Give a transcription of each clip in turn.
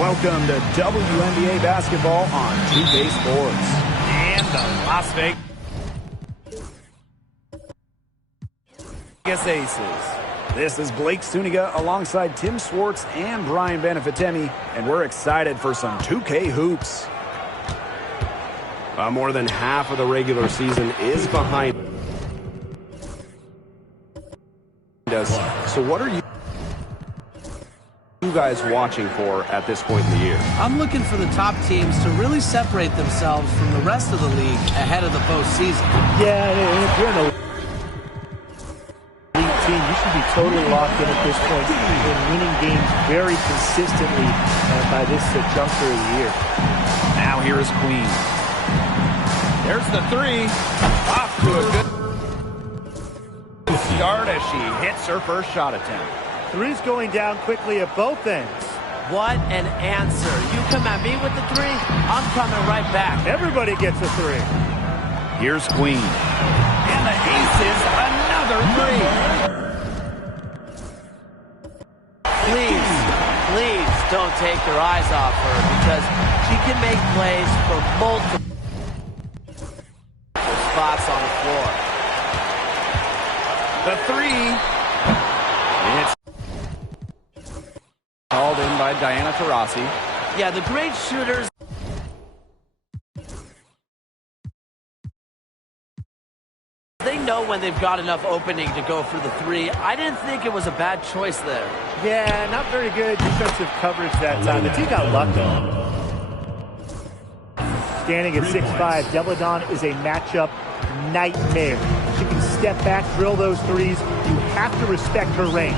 Welcome to WNBA basketball on 2K Sports. And the Las Vegas Aces. This is Blake Suniga alongside Tim Swartz and Brian Benefitemi, and we're excited for some 2K hoops. More than half of the regular season is behind us. So what are you guys watching for at this point in the year? I'm looking for the top teams to really separate themselves from the rest of the league ahead of the postseason. Yeah, and if you're in a league team, you should be totally locked in at this point and winning games very consistently by this juncture of the year. Now here is Queen. There's the three. Off to a good start as she hits her first shot attempt. Three's going down quickly at both ends. What an answer. You come at me with the three, I'm coming right back. Everybody gets a three. Here's Queen. And the aces, another three. Please don't take your eyes off her because she can make plays for multiple spots on the floor. The three. It's called in by Diana Taurasi. Yeah, the great shooters. They know when they've got enough opening to go for the three. I didn't think it was a bad choice there. Yeah, not very good defensive coverage that time. The team got lucky. Standing at 6'5", Deladon is a matchup nightmare. She can step back, drill those threes. You have to respect her range.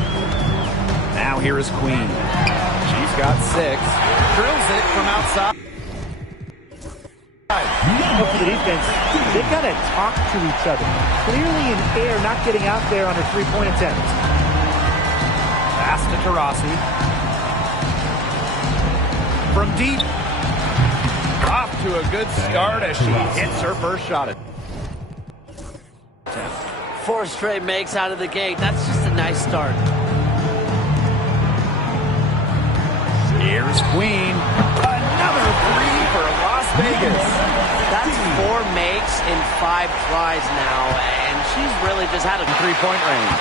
Now here is Queen. She's got 6. Drills it from outside. Look for the defense. They've got to talk to each other. Clearly in air, not getting out there on her three-point attempt. Pass to Taurasi. From deep. Off to a good start as she hits her first shot attempt. 4 straight makes out of the gate. That's just a nice start. Here's Queen. Another three for Las Vegas. That's 4 makes in 5 tries now, and she's really just had a three-point range.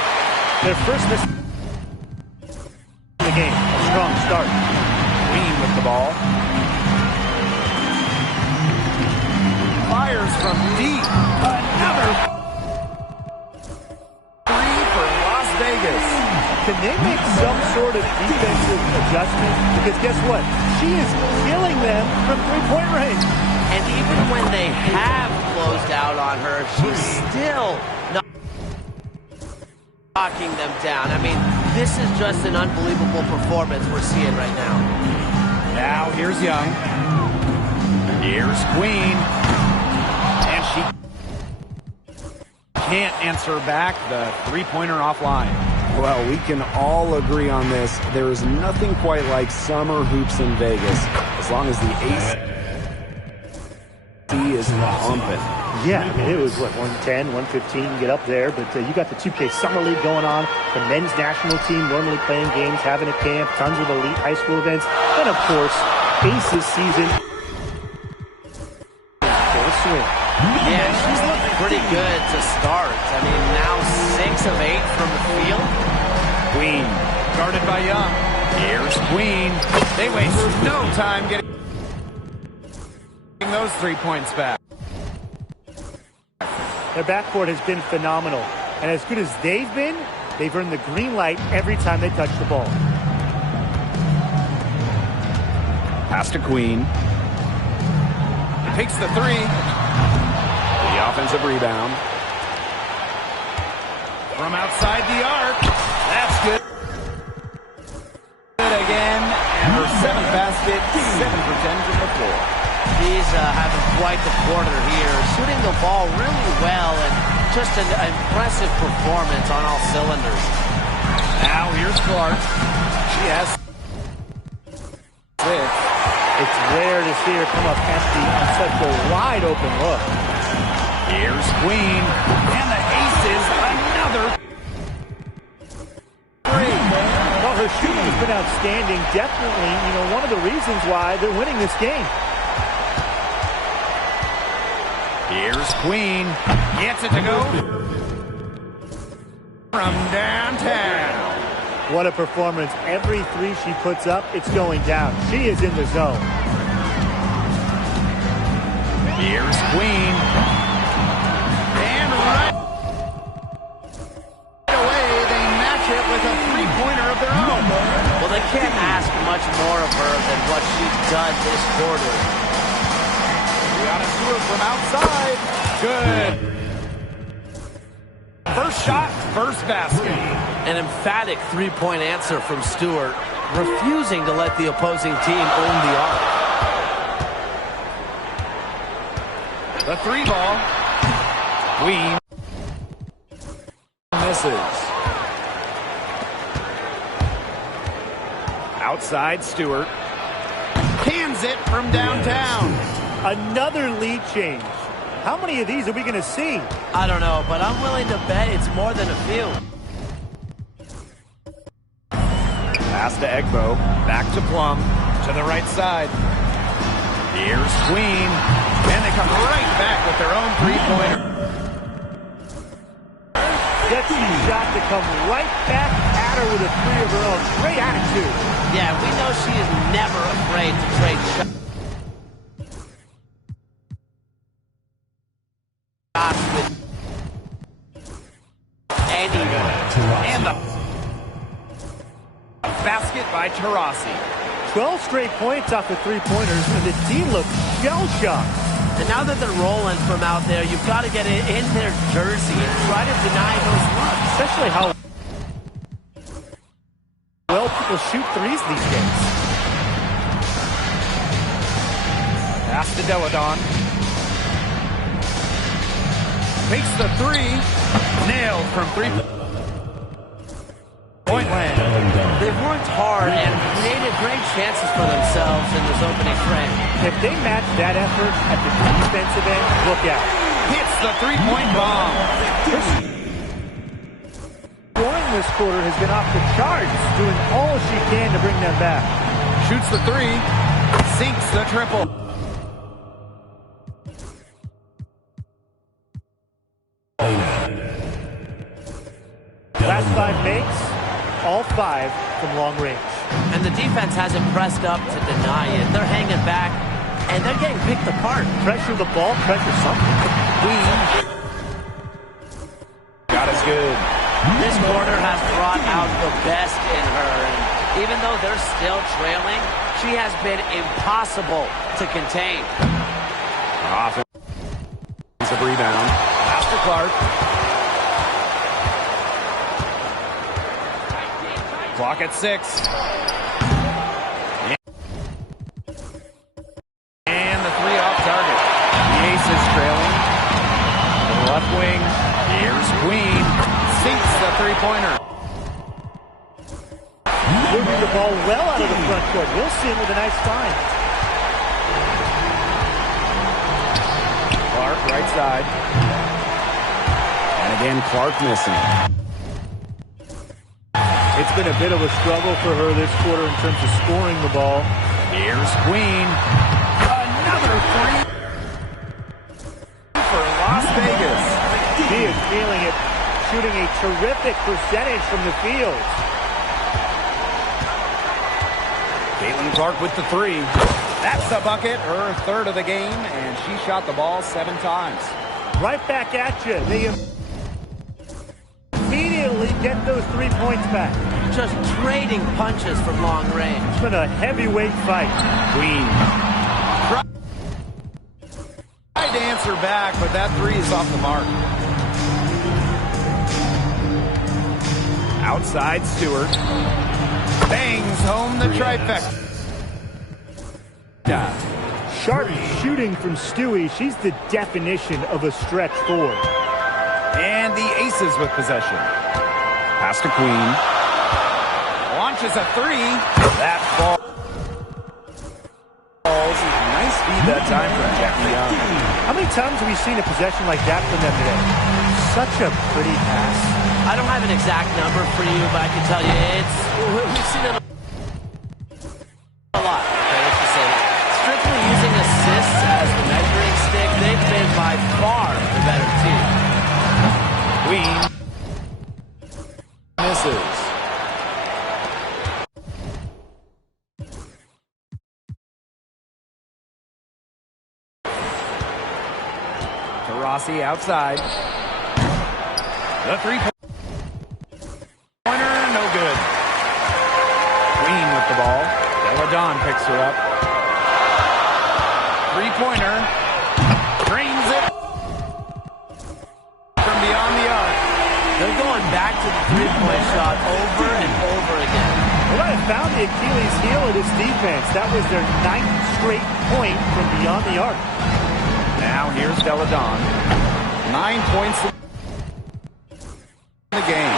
Their first miss in the game. A strong start. Queen with the ball. Fires from deep. Another three for Las Vegas. Can they make some sort of defensive adjustment? Because guess what? She is killing them from three-point range. And even when they have closed out on her, she's still not knocking them down. I mean, this is just an unbelievable performance we're seeing right now. Now here's Young. Here's Queen. And she can't answer back the three-pointer offline. Well, we can all agree on this. There is nothing quite like summer hoops in Vegas, as long as the AC is pumping. Yeah, I mean, it was, what, 110, 115, get up there. But you got the 2K Summer League going on. The men's national team normally playing games, having a camp, tons of elite high school events. And, of course, Aces season. Full swing. Yeah, she's looking pretty good to start. I mean, now 6 of 8 from the field. Queen, guarded by Young. Here's Queen. They waste no time getting those 3 points back. Their backcourt has been phenomenal. And as good as they've been, they've earned the green light every time they touch the ball. Pass to Queen. Takes the three. The offensive rebound. From outside the arc. That's good. Good again. And her 7th basket, 7 for 10 from the floor. She's having quite the quarter here. Shooting the ball really well and just an impressive performance on all cylinders. Now here's Clark. She has 6. It's rare to see her come up empty on such a wide open look. Here's Queen. And the aces, another 3. Well, Her shooting has been outstanding. Definitely, one of the reasons why they're winning this game. Here's Queen. Gets it to go. From downtown. What a performance. Every three she puts up, it's going down. She is in the zone. Here's Queen. And right away, they match it with a three-pointer of their own. Well, they can't ask much more of her than what she's done this quarter. Brianna Stewart from outside. Good. First shot, first basket. An emphatic three-point answer from Stewart, refusing to let the opposing team own the arc. The three ball. Queen misses. Outside Stewart. Cans it from downtown. Another lead change. How many of these are we going to see? I don't know, but I'm willing to bet it's more than a few. Pass to Egbo. Back to Plum. To the right side. Here's Queen. And they come right back with their own three-pointer. Gets the shot to come right back at her with a three of her own. Great attitude. Yeah, we know she is never afraid to trade shots with anyone. And the basket by Taurasi. 12 straight points off the three-pointers, and the team looks shell-shocked. And now that they're rolling from out there, you've got to get it in their jersey and try to deny those looks. Especially how well people shoot threes these days. Pass to Deladon. Makes the three. Nailed from three-point land. They've worked hard and created great chances for themselves in this opening frame. If they match that effort at the defensive end, look out. Hits the three-point bomb. Scoring this quarter has been off the charts, doing all she can to bring them back. Shoots the three. Sinks the triple. Last five makes, all five from long range. And the defense hasn't pressed up to deny it. They're hanging back, and they're getting picked apart. Pressure the ball, pressure something. Got us good. This quarter has brought out the best in her. And even though they're still trailing, she has been impossible to contain. Offensive rebound. Pass to Clark. Clock at 6. And the three off target. The ace is trailing. To the left wing. Here's Queen. Sinks the three-pointer. Moving the ball well out of the front court. Wilson with a nice find. Clark, right side. And again, Clark missing. It's been a bit of a struggle for her this quarter in terms of scoring the ball. Here's Queen. Another three for Las Vegas. She is feeling it, shooting a terrific percentage from the field. Caitlin Clark with the three. That's the bucket, her third of the game, and she shot the ball 7 times. Right back at you. They immediately get those 3 points back. Just trading punches from long range. It's been a heavyweight fight. Queen. Tried to answer back, but that three is off the mark. Outside Stewart. Bangs home the trifecta. Sharp shooting from Stewie. She's the definition of a stretch forward. And the Aces with possession. Pass to Queen. Launches a three. That ball. Nice speed that time from Jackie Young. How many times have we seen a possession like that from them today? Such a pretty pass. I don't have an exact number for you, but I can tell you we've seen it a lot. Okay, let's just say that. Strictly using assists as the measuring stick, they've been by far the better team. Queen misses. Rossi outside. The three-pointer, no good. Queen with the ball. Deladon picks her up. Three-pointer. Drains it from beyond the arc. They're going back to the three-point shot over and over again. Well, I found the Achilles heel of this defense. That was their 9th straight point from beyond the arc. Now here's Deladon. 9 points in the game.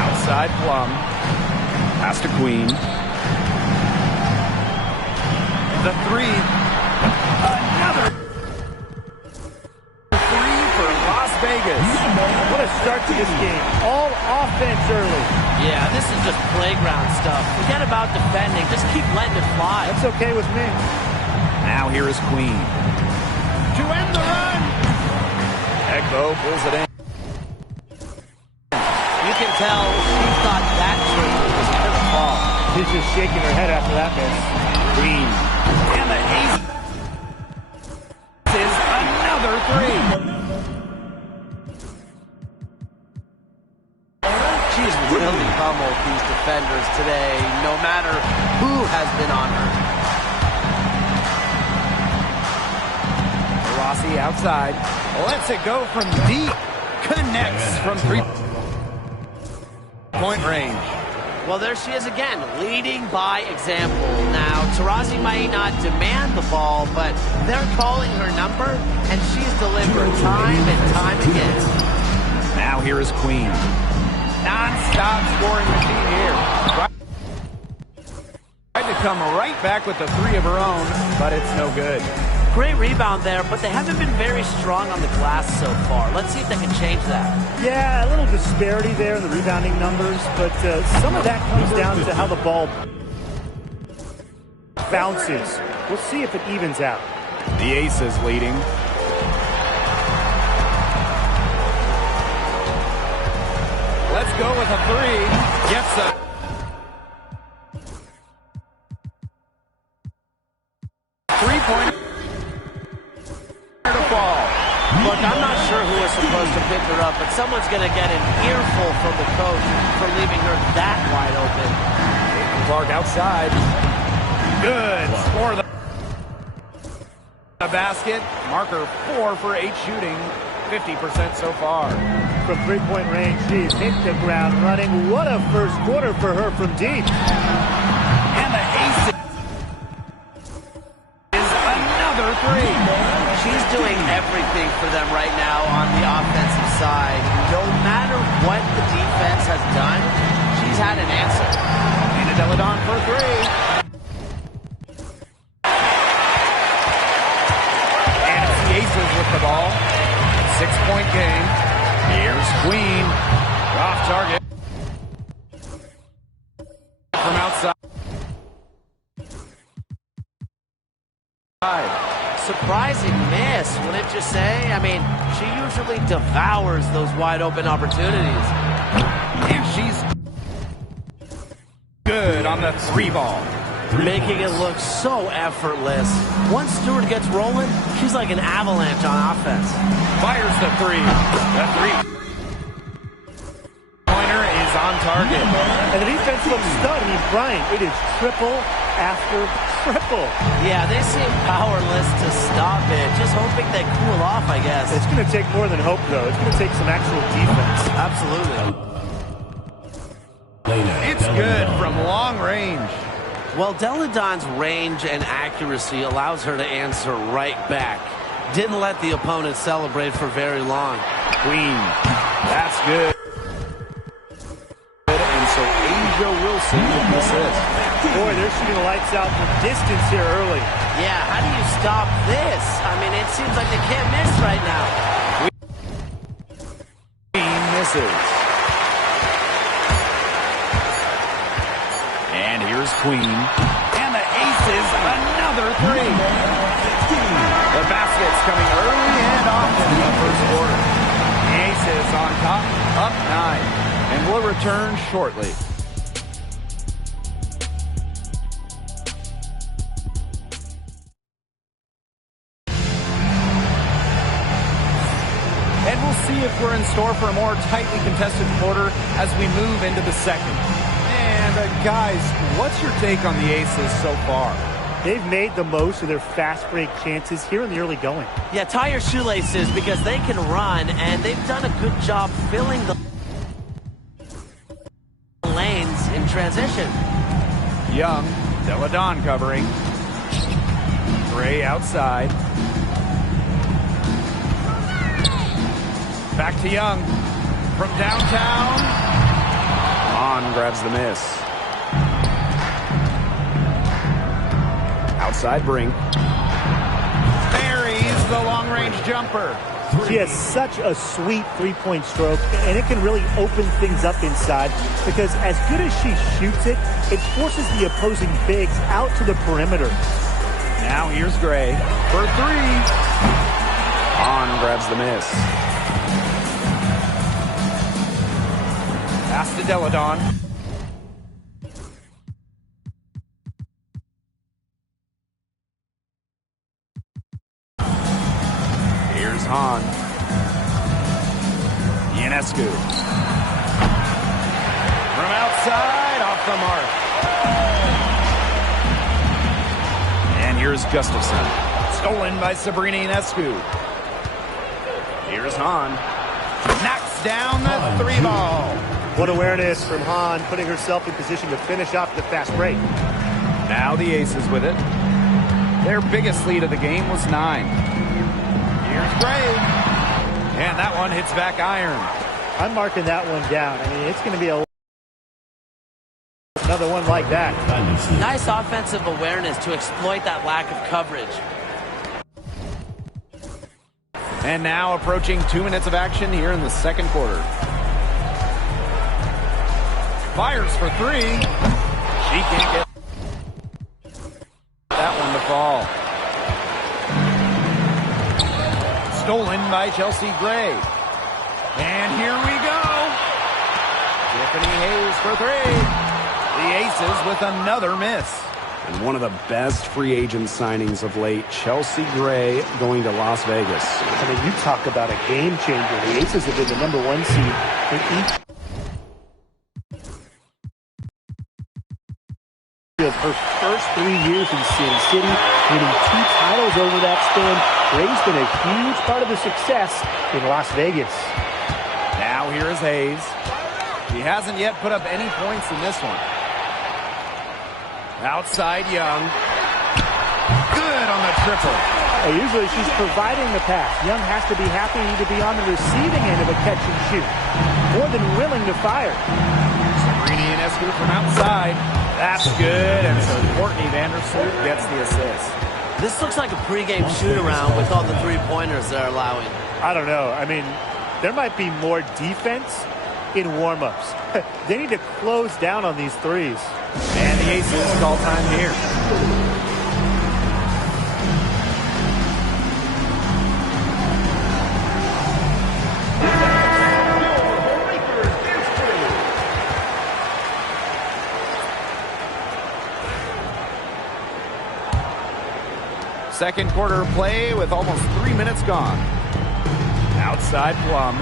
Outside Plum. Pass to Queen. The three. Another three for Las Vegas. What a start to this game. All offense early. Yeah, this is just playground stuff. Forget about defending. Just keep letting it fly. That's okay with me. Now here is Queen. To end the run. Egbo pulls it in. You can tell she thought that tree was going to fall. She's just shaking her head after that miss. Queen. And the ace is another three. She's really pummeled these defenders today, no matter who has been on her. Rossi outside. Lets it go from deep. Connects from three-point range. Well, there she is again, leading by example. Now, Taurasi might not demand the ball, but they're calling her number, and she's delivered time and time again. Now here is Queen. Non-stop scoring machine here. Tried to come right back with the three of her own, but it's no good. Great rebound there, but they haven't been very strong on the glass so far. Let's see if they can change that. Yeah, a little disparity there in the rebounding numbers, but some of that comes down to how the ball bounces. We'll see if it evens out. The Aces leading. Let's go with a three. Gets a three-pointer to fall. Look, I'm not sure who is supposed to pick her up, but someone's going to get an earful from the coach for leaving her that wide open. Clark outside. Good. Score the basket. Marker 4 for 8 shooting. 50% so far. From three-point range, she's hit the ground running. What a first quarter for her from deep. And the ace is another three. She's doing everything for them right now on the offensive side. No matter what the defense has done, she's had an answer. And Deladon for three. And it's the Aces with the ball. 6-point game. Here's Queen. Off target. From outside. Surprising miss, wouldn't you say? I mean, she usually devours those wide open opportunities. And she's good on the three ball. Making it look so effortless. Once Stewart gets rolling, she's like an avalanche on offense. Fires the three. The three-pointer is on target. And the defense looks stud. I mean, Brian, it is triple after triple. Yeah, they seem powerless to stop it. Just hoping they cool off, I guess. It's going to take more than hope, though. It's going to take some actual defense. Absolutely. It's good from long range. Well, Deladon's range and accuracy allows her to answer right back. Didn't let the opponent celebrate for very long. Queen. That's good. And so Asia will Nelson with the assist. Boy, they're shooting the lights out from distance here early. Yeah, how do you stop this? I mean, it seems like they can't miss right now. Queen misses. And here's Queen. And the aces, another three. The basket's coming early and often in the first quarter. The aces on top, up 9. And we'll return shortly. And we'll see if we're in store for a more tightly contested quarter as we move into the second. And guys, what's your take on the Aces so far? They've made the most of their fast break chances here in the early going. Yeah, tie your shoelaces because they can run, and they've done a good job filling the lanes in transition. Young, Deladon covering. Gray outside. Back to Young. From downtown. On grabs the miss. Outside Brink. Buries the long-range jumper. She has such a sweet three-point stroke, and it can really open things up inside because as good as she shoots it, it forces the opposing bigs out to the perimeter. Now here's Gray for three. On grabs the miss. Pass to Deladon. Here's Hahn. Ionescu. From outside, off the mark. And here's Gustafson. Stolen by Sabrina Ionescu. Here's Hahn. Knocks down the three ball. What awareness from Hahn, putting herself in position to finish off the fast break. Now the Aces with it. Their biggest lead of the game was 9. Here's Gray. And that one hits back iron. I'm marking that one down. I mean, it's going to be another one like that. Nice offensive awareness to exploit that lack of coverage. And now approaching 2 minutes of action here in the second quarter. Fires for three. She can't get that one to fall. Stolen by Chelsea Gray. And here we go. Tiffany Hayes for three. The Aces with another miss. And one of the best free agent signings of late, Chelsea Gray going to Las Vegas. I mean, you talk about a game changer. The Aces have been the #1 seed in each of her first 3 years in Sin City, winning 2 titles over that span. Gray's been a huge part of the success in Las Vegas. Now here is Hayes. She hasn't yet put up any points in this one. Outside Young. Good on the triple. Usually she's providing the pass. Young has to be happy to be on the receiving end of a catch and shoot. More than willing to fire. Sabrina Ionescu from outside. That's good, and so Courtney Vandersloot gets the assist. This looks like a pregame shoot-around with all the three-pointers they're allowing. I don't know. I mean, there might be more defense in warm-ups. They need to close down on these threes. And the Aces call time here. Second quarter play with almost 3 minutes gone. Outside Plum.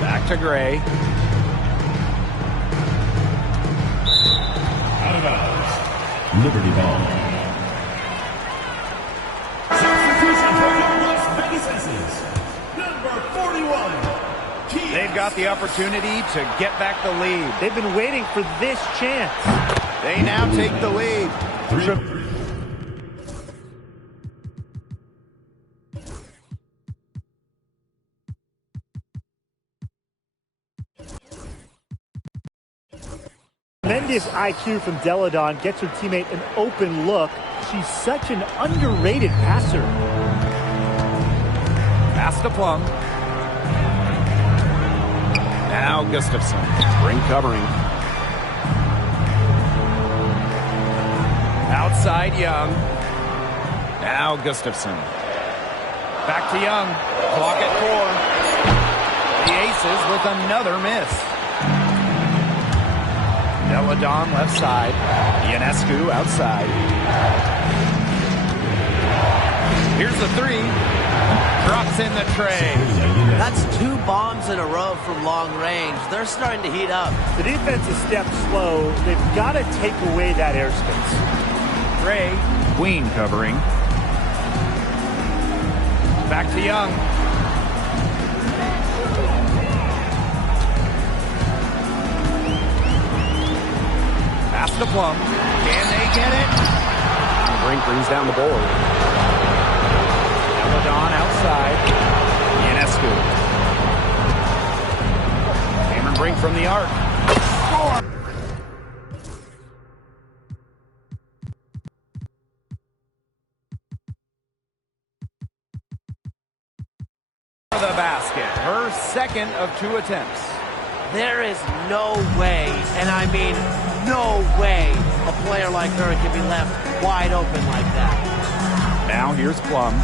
Back to Gray. Out of bounds. Liberty ball. Substitution for your Las Vegas Aces. Number 41. They've got the opportunity to get back the lead. They've been waiting for this chance. They now take the lead. Three. Tremendous IQ from Deladon gets her teammate an open look. She's such an underrated passer. Pass to Plum. Now Gustafson. Ring covering. Outside Young. Now Gustafson. Back to Young. Clock at 4. The Aces with another miss. Deladon left side. Ionescu outside. Here's the 3. Drops in the tray. That's 2 bombs in a row from long range. They're starting to heat up. The defense is stepped slow. They've got to take away that airspace. Ray, Queen covering. Back to Young. Pass to Plum. Can they get it? Brink brings down the board. Deladon outside. Ionescu. Cameron Brink from the arc. Score! The basket. Her second of 2 attempts. There is no way, and I mean no way, a player like her can be left wide open like that. Now here's Plum.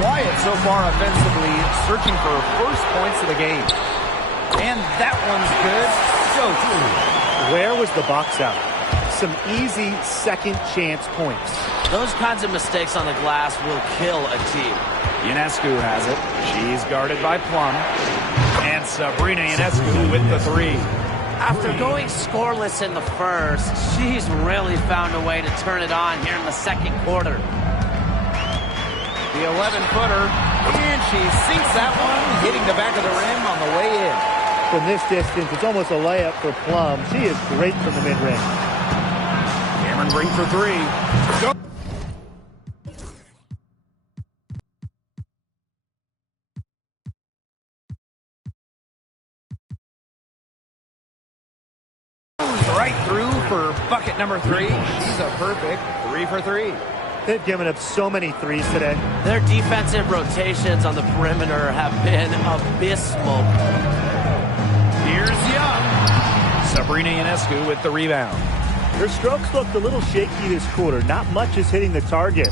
Quiet so far offensively, searching for first points of the game. And that one's good. Go through. Where was the box out? Some easy second chance points. Those kinds of mistakes on the glass will kill a team. Ionescu has it. She's guarded by Plum. And Sabrina Ionescu with the 3. After going scoreless in the first, she's really found a way to turn it on here in the second quarter. The 11-footer, and she sinks that one, hitting the back of the rim on the way in. From this distance, it's almost a layup for Plum. She is great from the mid-range. Cameron Brink for 3. Go. Right through for bucket number 3. She's a perfect 3 for 3. They've given up so many threes today. Their defensive rotations on the perimeter have been abysmal. Here's Young. Sabrina Ionescu with the rebound. Their strokes looked a little shaky this quarter. Not much is hitting the target.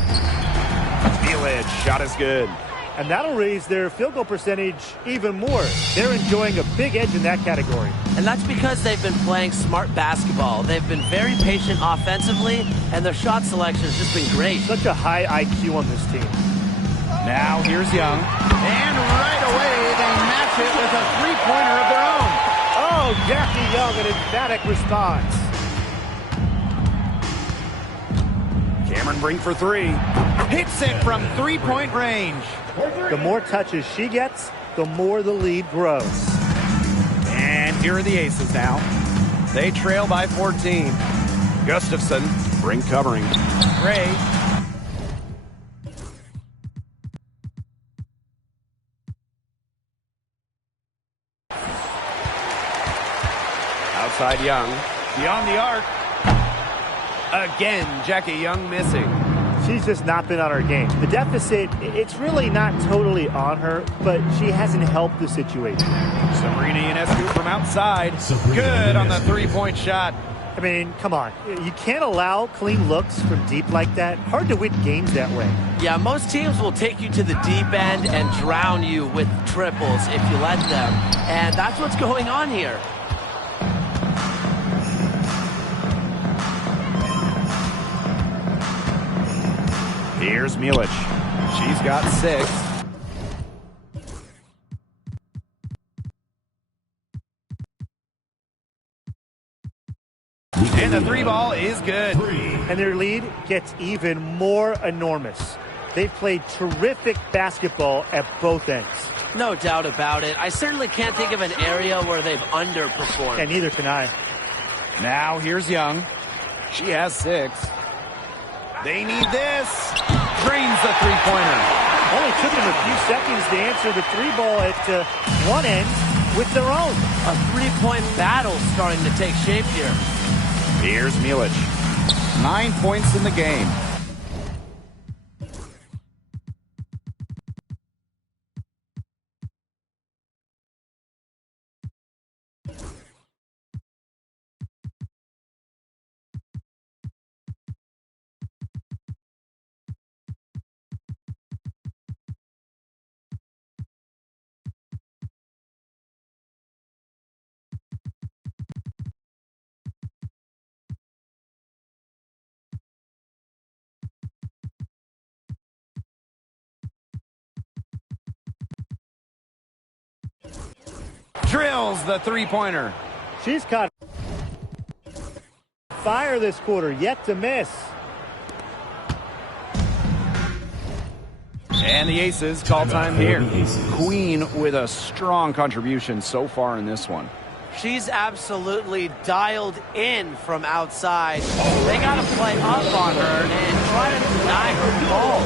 Village, shot is good. And that'll raise their field goal percentage even more. They're enjoying a big edge in that category. And that's because they've been playing smart basketball. They've been very patient offensively, and their shot selection has just been great. Such a high IQ on this team. Now here's Young. And right away, they match it with a three-pointer of their own. Oh, Jackie Young, an emphatic response. Cameron Brink for 3. Hits it from three-point range. The more touches she gets, the more the lead grows. And here are the Aces now. They trail by 14. Gustafson. Brink covering. Ray. Outside Young. Beyond the arc. Again, Jackie Young missing. She's just not been on her game. The deficit, it's really not totally on her, but she hasn't helped the situation. Sabrina Ionescu from outside. Good on the three-point shot. I mean, come on. You can't allow clean looks from deep like that. Hard to win games that way. Yeah, most teams will take you to the deep end and drown you with triples if you let them. And that's what's going on here. Here's Milic. She's got 6. And the 3-ball is good. And their lead gets even more enormous. They've played terrific basketball at both ends. No doubt about it. I certainly can't think of an area where they've underperformed. And neither can I. Now here's Young. She has 6. They need this. Drains the three-pointer. Only took them a few seconds to answer the 3-ball at one end with their own. A three-point battle starting to take shape here. Here's Milic. 9 points in the game. Drills the three-pointer. She's caught fire this quarter, yet to miss. And the Aces call time here. Queen with a strong contribution so far in this one. She's absolutely dialed in from outside. They got to play up on her and try to deny her ball.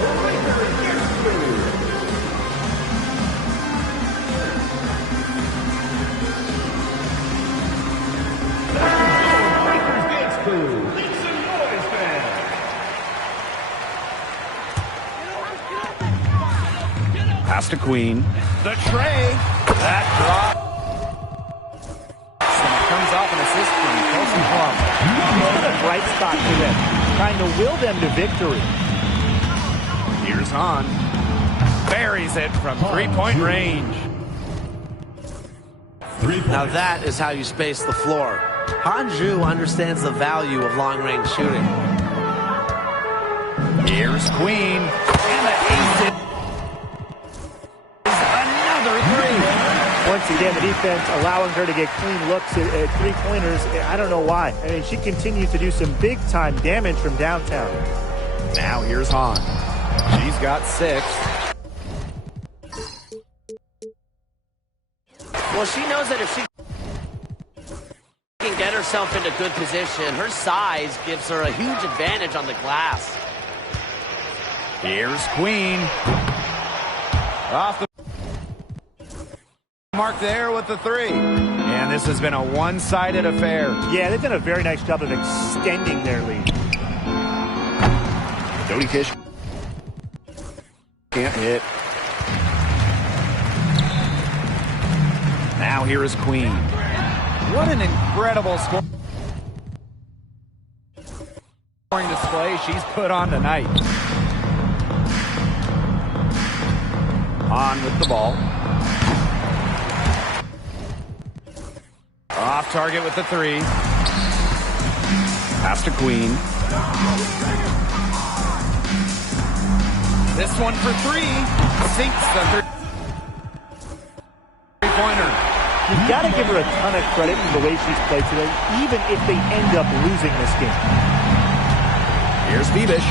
Pass to Queen. The tray. That drop. And it comes off an assist from Kelsey Plum. It's been a bright spot for them, trying to will them to victory. Here's Hahn. Buries it from three-point range. Now that is how you space the floor. Hanju understands the value of long-range shooting. Here's Queen. And the Aces. Once again, the defense allowing her to get clean looks at three-pointers. I don't know why. I mean, she continues to do some big-time damage from downtown. Now here's Hahn. She's got 6. Well, she knows that if she can get herself into good position, her size gives her a huge advantage on the glass. Here's Queen. Off the mark there with the 3. And this has been a one-sided affair. Yeah, they've done a very nice job of extending their lead. Jody Kish can't hit. Now here is Queen. What an incredible scoring display she's put on tonight. On with the ball. Off target with the 3. Pass to Queen. This one for 3. Sinks the three-pointer. You've got to give her a ton of credit for the way she's played today, even if they end up losing this game. Here's Bebish.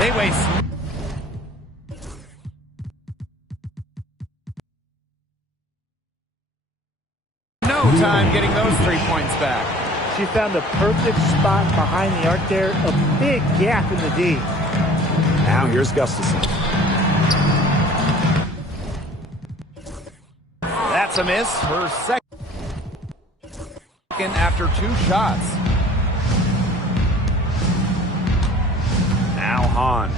They waste no time getting those 3 points back. She found the perfect spot behind the arc there, a big gap in the D. Now here's Gustafson. That's a miss. Her second after 2 shots. Now Hahn.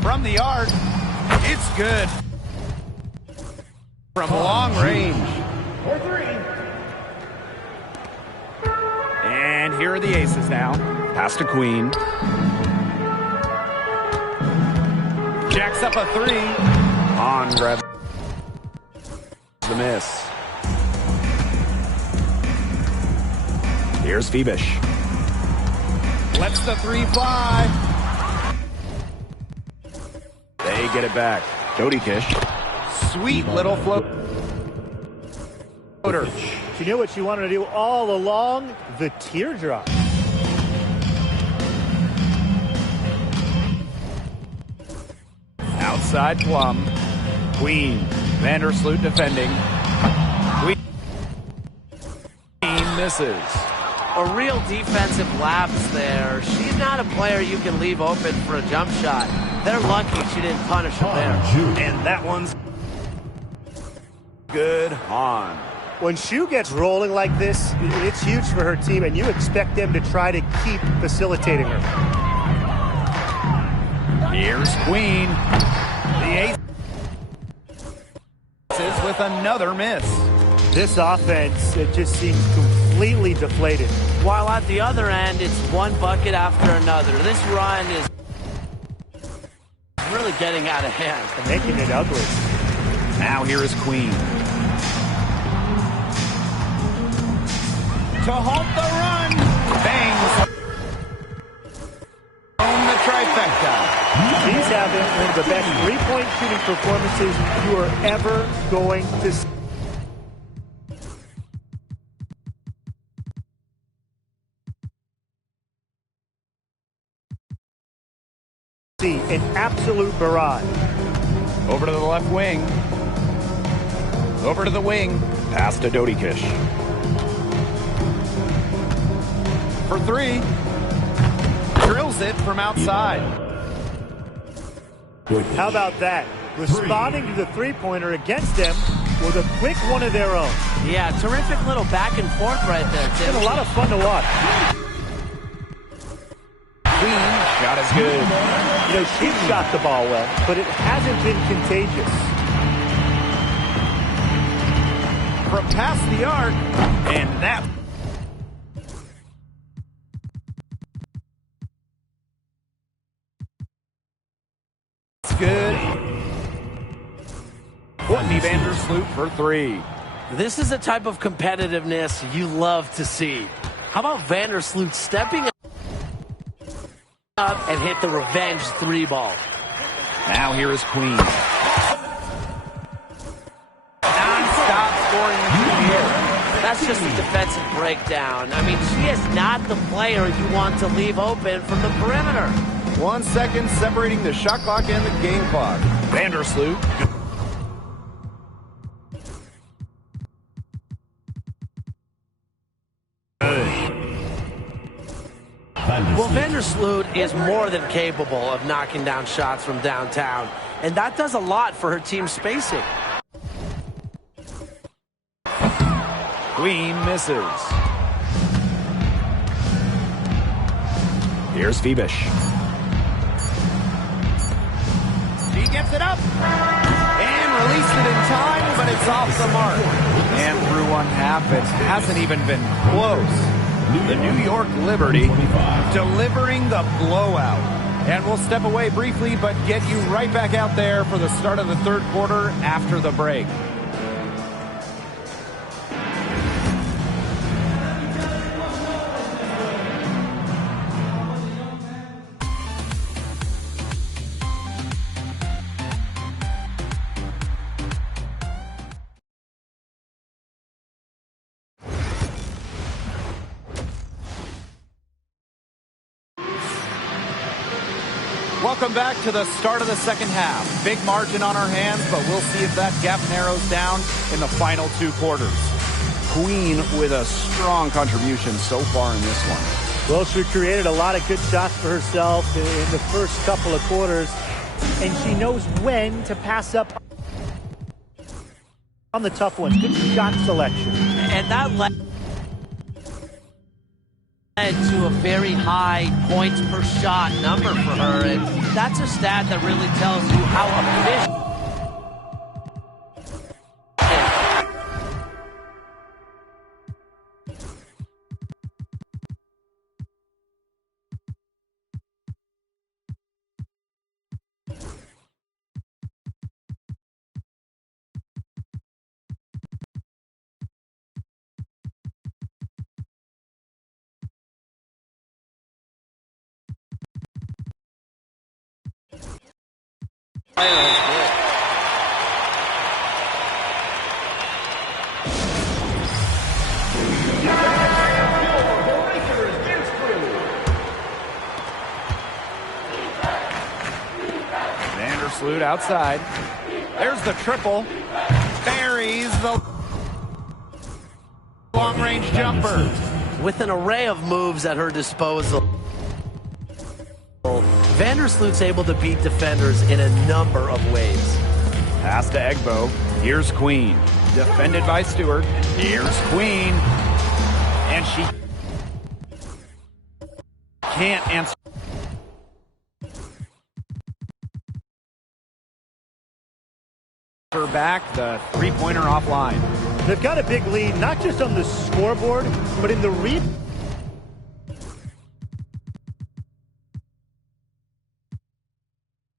From the arc. It's good. From long range. And here are the Aces now. Pass to Queen. Jacks up a 3. Hahn grabs the miss. Here's Bebish. Lets the 3 fly. They get it back. Jody Kish. Sweet little floater. She knew what she wanted to do all along, the teardrop. Outside Plum. Queen. Vandersloot defending. Queen misses. A real defensive lapse there. She's not a player you can leave open for a jump shot. They're lucky she didn't punish her there. And that one's good. Hahn. When Shu gets rolling like this, it's huge for her team, and you expect them to try to keep facilitating her. Here's Queen. The Aces with another miss. This offense, it just seems completely deflated. While at the other end, it's one bucket after another. This run is really getting out of hand. And making it ugly. Now here is Queen. To halt the run. Bangs. On the trifecta. She's having one of the best three-point shooting performances you are ever going to see. An absolute barrage. Over to the left wing. Over to the wing. Pass to Dodikish. For three. Drills it from outside. How about that? Responding to the three-pointer against them with a quick one of their own. Yeah, terrific little back and forth right there, It's Tim. been a lot of fun to watch. Queen. Shot is good. You know, she shot the ball well, but it hasn't been contagious. From past the arc. And that. Good. Whitney Vandersloot for three. This is the type of competitiveness you love to see. How about Vandersloot stepping up and hit the revenge three ball? Now here is Queen. Non-stop scoring in the air. That's just a defensive breakdown. I mean, she is not the player you want to leave open from the perimeter. 1 second separating the shot clock and the game clock. Vandersloot. Well, Vandersloot is more than capable of knocking down shots from downtown, and that does a lot for her team's spacing. Queen misses. Here's Phoebish. She gets it up and released it in time, but it's off the mark. And through one half, it hasn't even been close. The New York Liberty delivering the blowout. And we'll step away briefly, but get you right back out there for the start of the third quarter after the break. Welcome back to the start of the second half. Big margin on our hands, but we'll see if that gap narrows down in the final two quarters. Queen with a strong contribution so far in this one. Well, she created a lot of good shots for herself in the first couple of quarters, and she knows when to pass up on the tough ones. Good shot selection. And that led to a very high points per shot number for her, and that's a stat that really tells you how efficient. Vandersloot outside. There's the triple. Buries the long-range jumper. With an array of moves at her disposal, Vandersloot's able to beat defenders in a number of ways. Pass to Egbo. Here's Queen. Defended by Stewart. Here's Queen. And she can't answer back. The three-pointer offline. They've got a big lead, not just on the scoreboard, but in the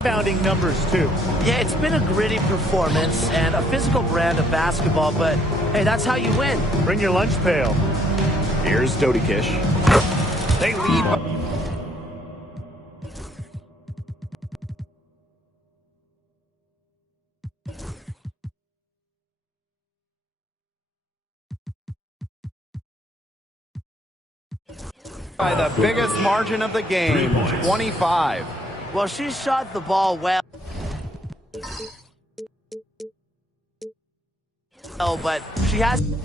rebounding numbers, too. Yeah, it's been a gritty performance and a physical brand of basketball, but hey, that's how you win. Bring your lunch pail. Here's Dodikish. They lead. By the biggest margin of the game, 25. Well, she shot the ball well, but she hasn't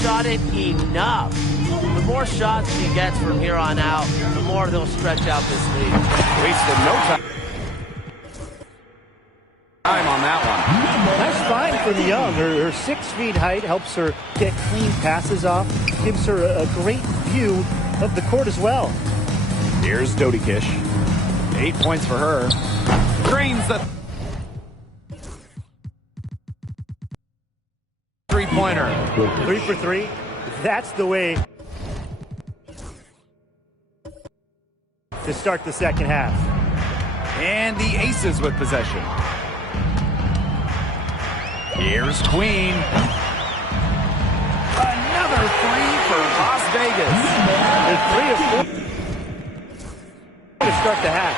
shot it enough. The more shots she gets from here on out, the more they'll stretch out this lead. Wasted no time on that one. Nice find from Young. Her 6 feet height helps her get clean passes off, gives her a great view of the court as well. Here's Dodikish. 8 points for her. Drains the three-pointer. 3 for 3. That's the way to start the second half. And the Aces with possession. Here's Queen. Another three for Las Vegas. There's 3 of 4 to start the half.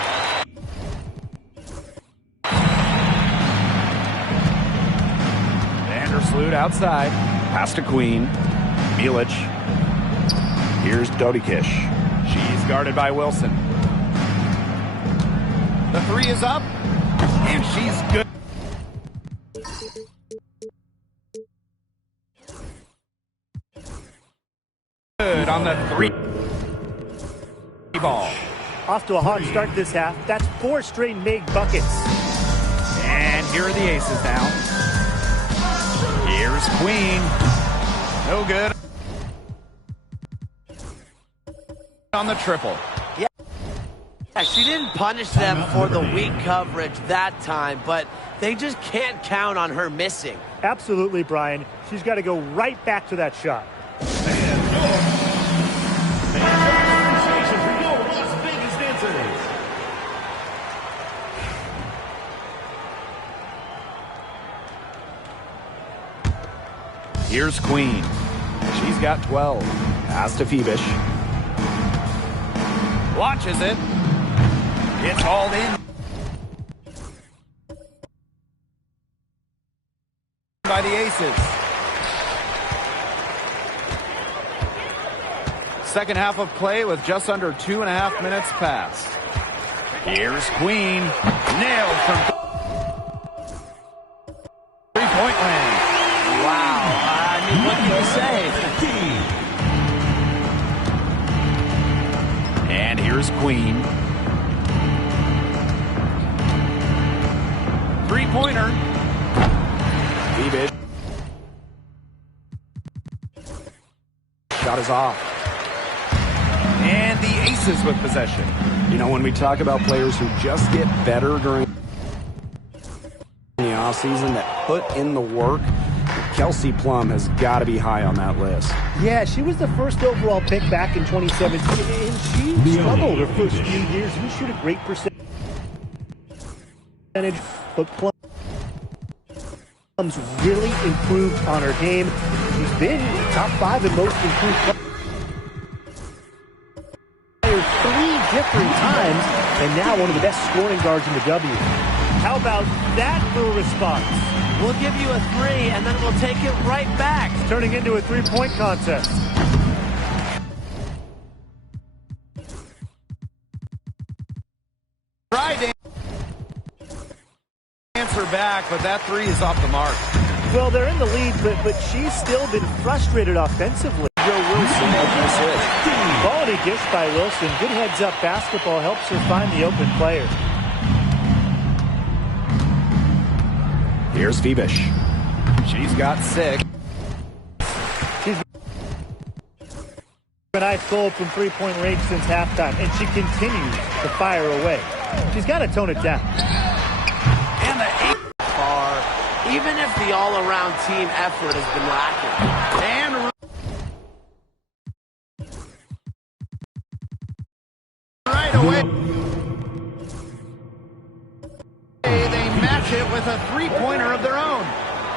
Vandersloot outside. Pass to Queen. Milic. Here's Dodikish. She's guarded by Wilson. The three is up. And she's good. Good on the three ball. Off to a hot start this half. That's 4 straight made buckets. And here are the Aces now. Here's Queen. No good. On the triple. Yeah, she didn't punish them for the weak coverage that time, but they just can't count on her missing. Absolutely, Brian. She's got to go right back to that shot. Here's Queen. She's got 12. Pass to Phoebish. Launches it. It's hauled in by the Aces. Second half of play with just under 2.5 minutes passed. Here's Queen. Nailed from three-point land. Wow. I mean, what can you say? And here's Queen. Three-pointer. Phoebish. Shot is off. And the Aces with possession. You know, when we talk about players who just get better during the offseason, that put in the work, Kelsey Plum has got to be high on that list. Yeah, she was the first overall pick back in 2017, and she struggled her first few years. She shoot a great percentage, but Plum's really improved on her game. She's been top 5 in most improved players 3 different times, and now one of the best scoring guards in the W. How about that for a response? We'll give you a 3, and then we'll take it right back. It's turning into a 3-point contest. Tried to answer back, but that 3 is off the mark. Well, they're in the lead, but she's still been frustrated offensively. Wilson, Quality dish by Wilson. Good heads-up basketball helps her find the open player. here's Phoebish. She's got 6. She's a nice goal from three-point range since halftime, and she continues to fire away. She's got to tone it down. And the 8 far, even if the all-around team effort has been lacking. and right away. They match it with a three-pointer of their own.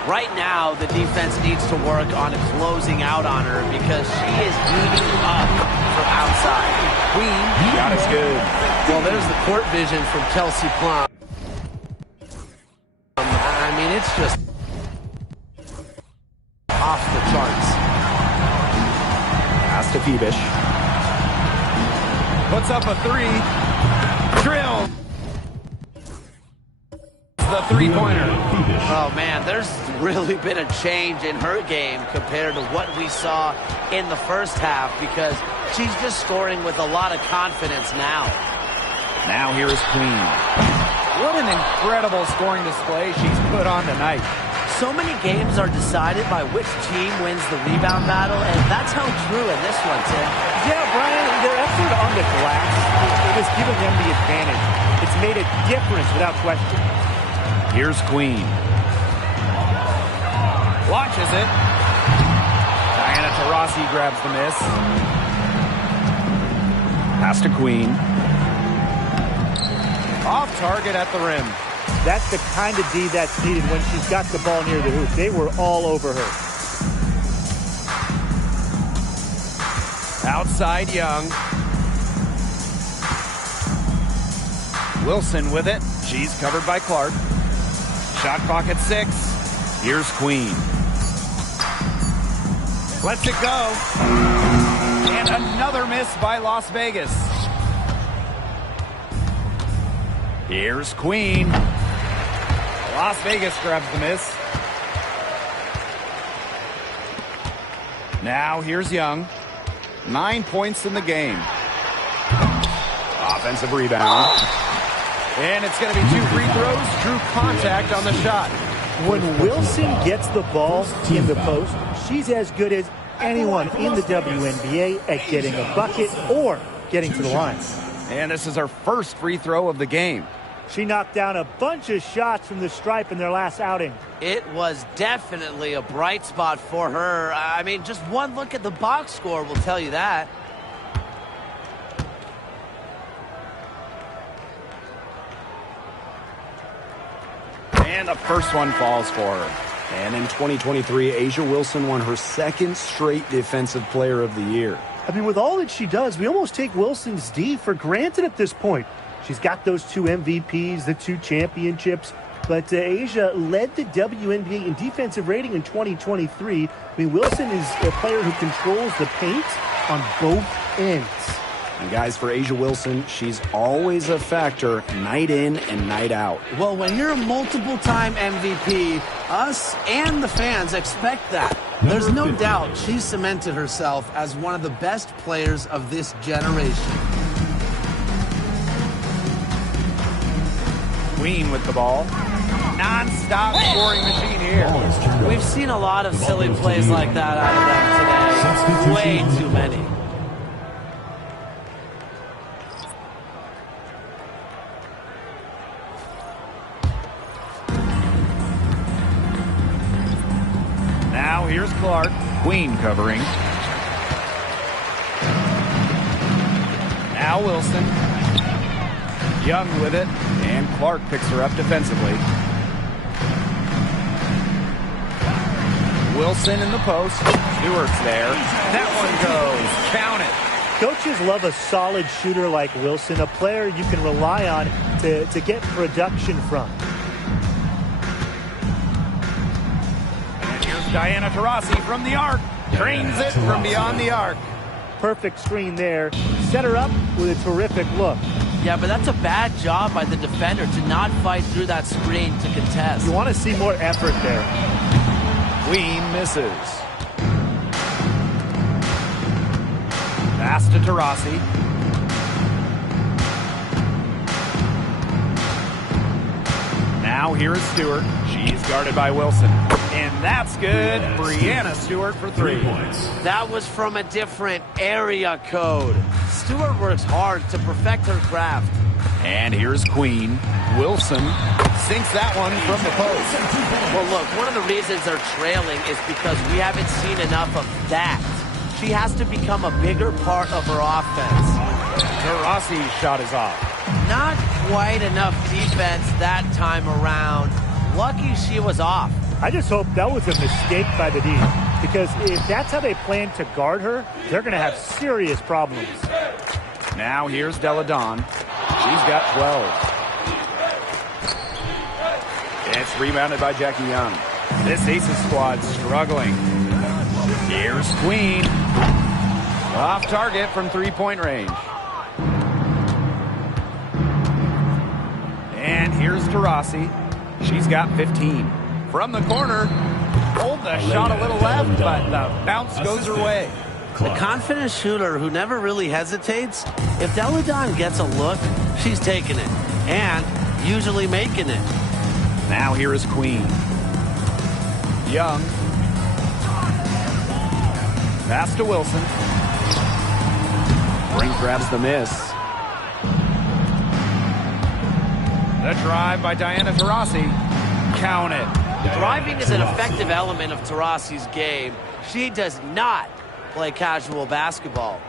Right now, the defense needs to work on closing out on her because she is heating up from outside. Queen got us good. Well, there's the court vision from Kelsey Plum. I mean, it's just off the charts. Pass to Phoebish. Puts up a 3. Drill. The three-pointer. Oh, man, there's really been a change in her game compared to what we saw in the first half because she's just scoring with a lot of confidence now. Now here's Queen. What an incredible scoring display she's put on tonight. So many games are decided by which team wins the rebound battle, and that's how true in this one, Tim. Yeah, Brian, their effort on the glass, it has given them the advantage. It's made a difference without question. Here's Queen. Launches it. Diana Taurasi grabs the miss. Pass to Queen. Off target at the rim. That's the kind of D that's needed when she's got the ball near the hoop. They were all over her. Outside Young. Wilson with it. She's covered by Clark. Shot clock at 6. Here's Queen. Lets it go. And another miss by Las Vegas. Here's Queen. Las Vegas grabs the miss. Now here's Young. 9 points in the game. Offensive rebound. And it's going to be 2 free throws. Drew contact on the shot. When Wilson gets the ball in the post, she's as good as anyone in the WNBA at getting a bucket or getting to the line. And this is her first free throw of the game. She knocked down a bunch of shots from the stripe in their last outing. It was definitely a bright spot for her. I mean, just one look at the box score will tell you that. And the first one falls for her. And in 2023, A'ja Wilson won her second straight Defensive Player of the Year. I mean, with all that she does, we almost take Wilson's D for granted at this point. She's got those 2 MVPs, the 2 championships, but A'ja led the WNBA in defensive rating in 2023. I mean, Wilson is a player who controls the paint on both ends. And guys, for A'ja Wilson, she's always a factor night in and night out. Well, when you're a multiple-time MVP, us and the fans expect that. There's no doubt she's cemented herself as one of the best players of this generation. Queen with the ball. Non-stop scoring machine here. We've seen a lot of silly plays like that out of them today. Way too many. Now here's Clark. Queen covering. Now Wilson. Young with it. And Clark picks her up defensively. Wilson in the post. Stewart's there. That one goes. Count it. Coaches love a solid shooter like Wilson, a player you can rely on to get production from. And here's Diana Taurasi from the arc. Drains it from beyond the arc. Perfect screen there. Set her up with a terrific look. Yeah, but that's a bad job by the defender to not fight through that screen to contest. You want to see more effort there. Queen misses. Pass to Taurasi. Now here is Stewart. She's guarded by Wilson. And that's good. Brianna Stewart for 3 points. That was from a different area code. Stewart works hard to perfect her craft. And here's Queen. Wilson sinks that one from the post. Well, look, one of the reasons they're trailing is because we haven't seen enough of that. She has to become a bigger part of her offense. Taurasi's shot is off. Not quite enough defense that time around. Lucky she was off. I just hope that was a mistake by the D, because if that's how they plan to guard her, they're going to have serious problems. Now here's Deladon. She's got 12. It's rebounded by Jackie Young. This Aces squad struggling. Here's Queen. Off target from 3-point range. And here's Taurasi. She's got 15. From the corner, hold the shot a little left, but the bounce goes her way. The confident shooter who never really hesitates, if Deladon gets a look, she's taking it. And usually making it. Now here is Queen. Young. Pass to Wilson. Brink grabs the miss. The drive by Diana Taurasi. Count it. Driving is an effective element of Taurasi's game. She does not play casual basketball.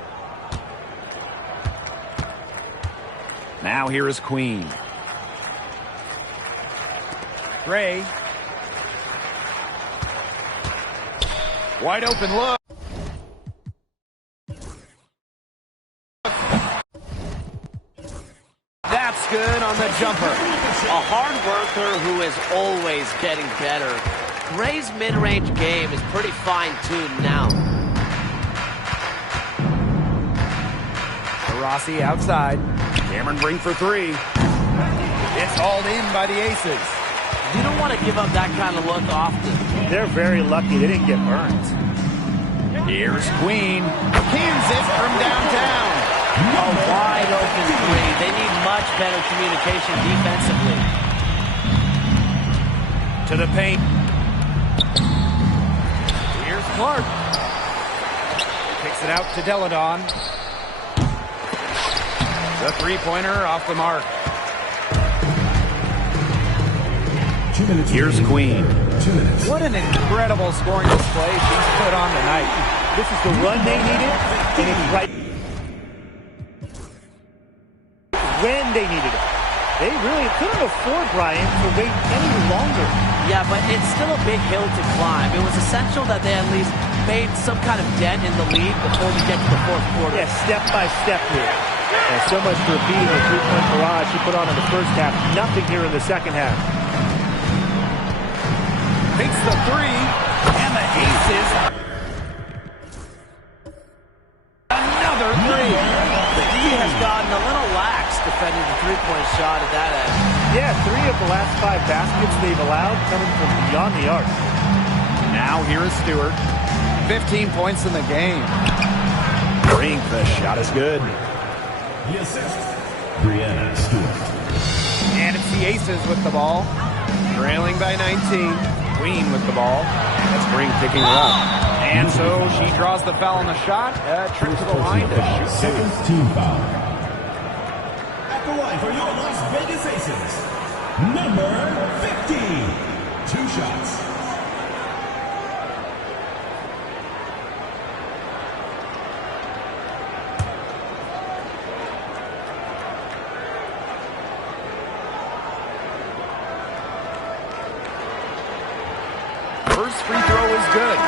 Now here is Queen. Gray. Wide open look. That's good on the jumper. A hard worker who is always getting better. Gray's mid-range game is pretty fine-tuned now. Taurasi outside. Cameron Brink for 3. It's hauled in by the Aces. You don't want to give up that kind of look often. They're very lucky they didn't get burned. Here's Queen. Kansas from downtown. A wide open 3. They need much better communication defensively. To the paint. Here's Clark. Kicks it out to Deladon. The three-pointer off the mark. 2 minutes. Here's Queen. 2 minutes. What an incredible scoring display she's put on tonight. This is the run they needed, and it's right when they needed it. They really couldn't afford, Brian, to wait any longer. Yeah, but it's still a big hill to climb. It was essential that they at least made some kind of dent in the lead before we get to the fourth quarter. Yeah, step by step here. And so much for repeating the three-point barrage she put on in the first half. Nothing here in the second half. Takes the 3, and the Aces. Another 3. He has gotten a little lax defending the three-point shot at that end. Yeah, 3 of the last 5 baskets they've allowed coming from beyond the arc. Now here is Stewart. 15 points in the game. Brink, the shot is good. The assist, Brianna Stewart. And it's the Aces with the ball. Trailing by 19. Queen with the ball. That's Brink picking her up. And so she draws the foul on the shot. Trip to the line to shoot 2. Second team foul. At the line for your Las Vegas Aces, number 15. 2 shots. First free throw is good.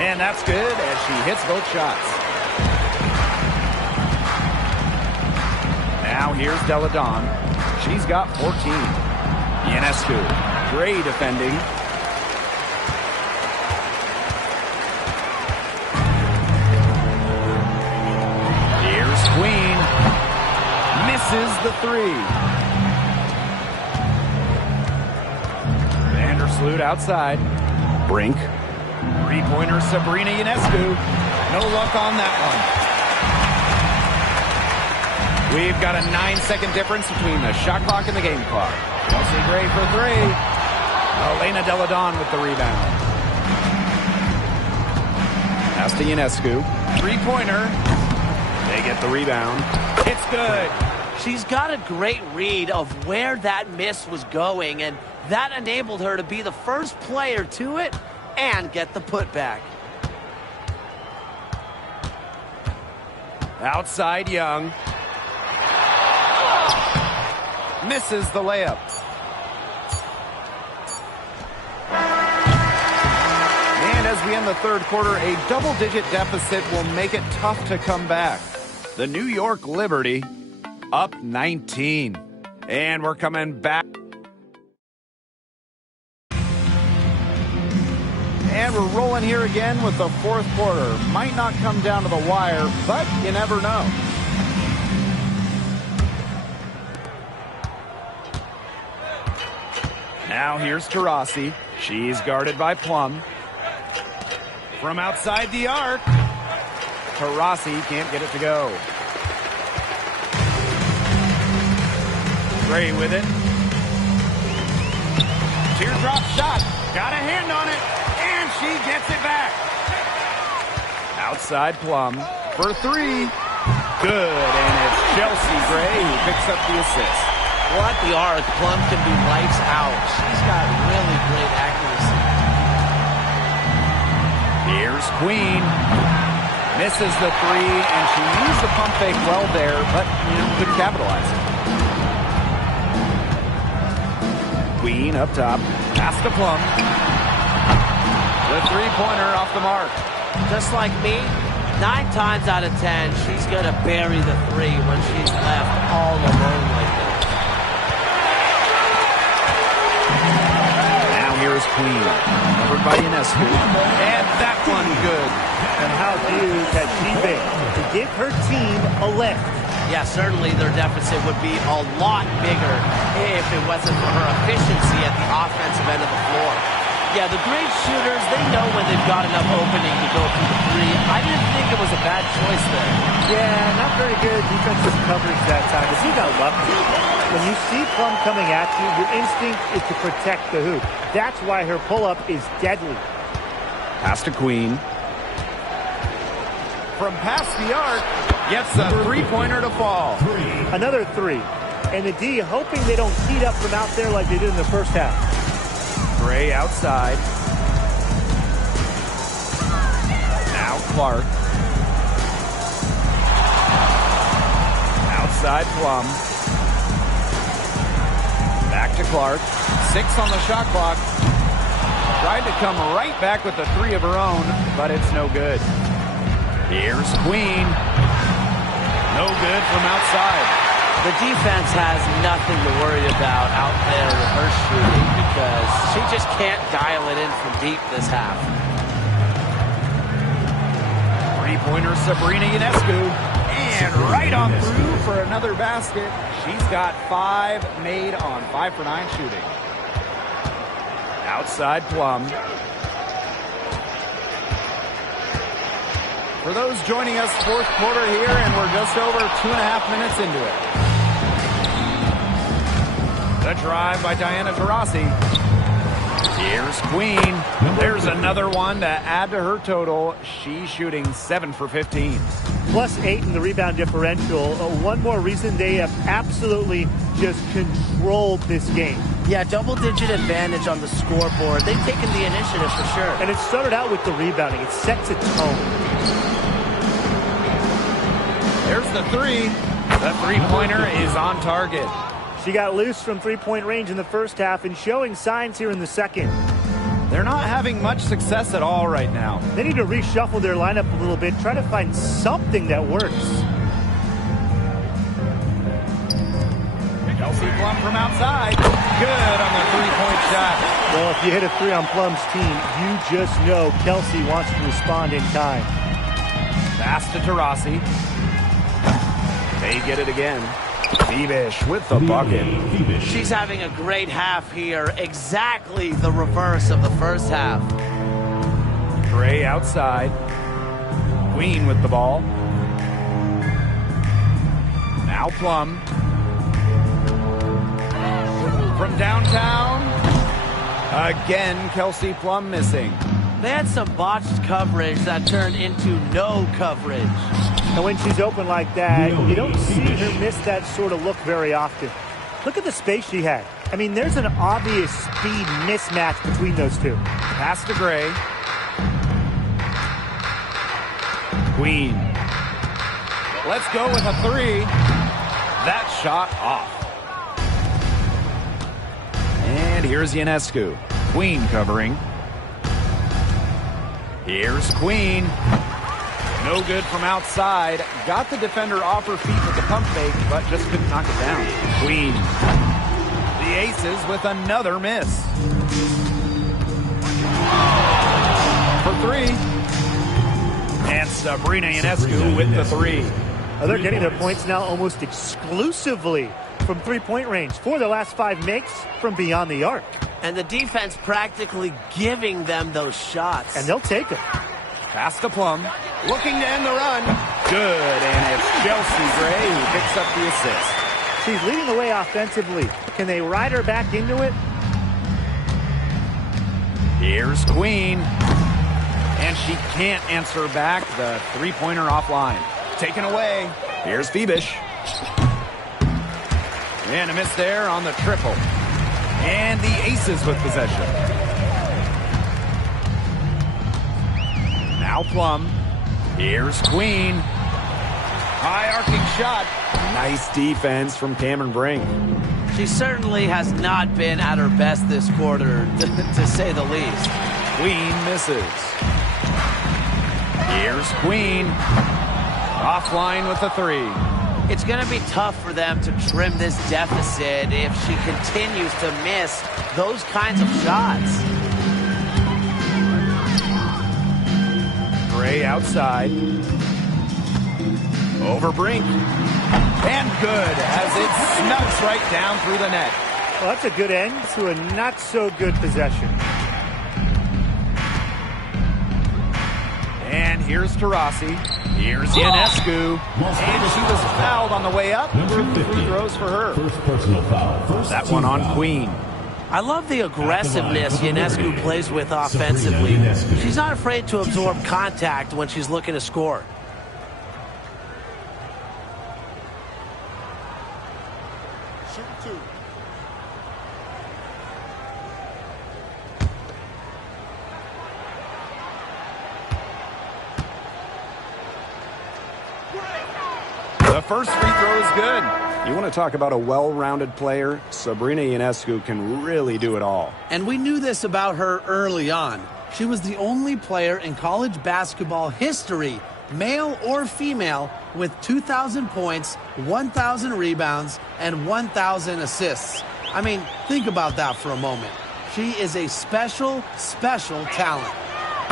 And that's good as she hits both shots. Now here's Deladon. She's got 14. Ionescu. Gray defending. Here's Queen. Misses the three. Vandersloot outside. Brink. Three-pointer Sabrina Ionescu. No luck on that one. We've got a 9-second difference between the shot clock and the game clock. Chelsea Gray for three. Elena Deladon with the rebound. Pass to Ionescu. Three-pointer. They get the rebound. It's good. She's got a great read of where that miss was going, and that enabled her to be the first player to it and get the putback. Outside Young. Misses the layup. And as we end the third quarter, a double-digit deficit will make it tough to come back. The New York Liberty up 19. And we're coming back. And we're rolling here again with the fourth quarter. Might not come down to the wire, but you never know. Now here's Taurasi. She's guarded by Plum. From outside the arc. Taurasi can't get it to go. Gray with it. Teardrop shot. Got a hand on it. And she gets it back. Outside Plum for three. Good. And it's Chelsea Gray who picks up the assist. Well, at the arc, Plum can be lights out. She's got really great accuracy. Here's Queen. Misses the three, and she used the pump fake well there, but couldn't capitalize. Queen up top. Pass to Plum. The three-pointer off the mark. Just like me, 9 times out of 10, she's going to bury the three when she's left all alone like this. Now here's Queen. Covered by Ionescu. And that one good. And how huge has she been to give her team a lift? Yeah, certainly their deficit would be a lot bigger if it wasn't for her efficiency at the offensive end of the floor. Yeah, the great shooters, they know when they've got enough opening to go through the three. I didn't think it was a bad choice there. Yeah, not very good defensive coverage that time, but she got lucky. When you see Plum coming at you, your instinct is to protect the hoop. That's why her pull-up is deadly. Pass to Queen. From past the arc, gets a three-pointer to fall. Another three. And the D hoping they don't heat up from out there like they did in the first half. Gray outside. Now Clark. Outside Plum. Back to Clark. 6 on the shot clock. Tried to come right back with a three of her own, but it's no good. Here's Queen. No good from outside. The defense has nothing to worry about out there with her shooting because she just can't dial it in from deep this half. Three-pointer Sabrina Ionescu. And right on through for another basket. She's got 5 made on 5 for 9 shooting. Outside Plum. For those joining us, fourth quarter here, and we're just over 2.5 minutes into it. The drive by Diana Taurasi. Here's Queen. There's another one to add to her total. She's shooting 7 for 15. +8 in the rebound differential. One more reason they have absolutely just controlled this game. Yeah, double-digit advantage on the scoreboard. They've taken the initiative for sure. And it started out with the rebounding. It sets a tone. There's the three. The three-pointer is on target. She got loose from three-point range in the first half and showing signs here in the second. They're not having much success at all right now. They need to reshuffle their lineup a little bit, try to find something that works. Kelsey Plum from outside. Good on the three-point shot. Well, if you hit a three on Plum's team, you just know Kelsey wants to respond in time. Pass to Taurasi. They get it again. Bebish with the bucket. She's having a great half here. Exactly the reverse of the first half. Gray outside. Queen with the ball. Now Plum. From downtown. Again, Kelsey Plum missing. They had some botched coverage that turned into no coverage. And when she's open like that, you don't see her miss that sort of look very often. Look at the space she had. I mean, there's an obvious speed mismatch between those two. Pass to Gray. Queen. Let's go with a three. That shot off. And here's Ionescu. Queen covering. Here's Queen. No good from outside. Got the defender off her feet with the pump fake, but just couldn't knock it down. Queen. The Aces with another miss. For three. And Sabrina Ionescu with the three. They're getting their points now almost exclusively from three-point range. 4 of their last 5 makes from beyond the arc. And the defense practically giving them those shots. And they'll take them. Pass to Plum. Looking to end the run. Good. And it's Chelsea Gray who picks up the assist. She's leading the way offensively. Can they ride her back into it? Here's Queen. And she can't answer back. The three-pointer offline. Taken away. Here's Bebish. And a miss there on the triple. And the Aces with possession. Now Plum. Here's Queen. High arcing shot. Nice defense from Cameron Brink. She certainly has not been at her best this quarter, to say the least. Queen misses. Here's Queen. Offline with the three. It's going to be tough for them to trim this deficit if she continues to miss those kinds of shots. Gray outside. Over Brink. And good as it snugs right down through the net. Well, that's a good end to a not-so-good possession. And here's Taurasi. Here's Ionescu. And she was fouled on the way up. Number 3 throws for her. First personal foul. That one on Queen. I love the aggressiveness Ionescu plays with offensively. She's not afraid to absorb contact when she's looking to score. The first free throw is good. You want to talk about a well-rounded player? Sabrina Ionescu can really do it all. And we knew this about her early on. She was the only player in college basketball history, male or female, with 2,000 points, 1,000 rebounds, and 1,000 assists. I mean, think about that for a moment. She is a special, special talent.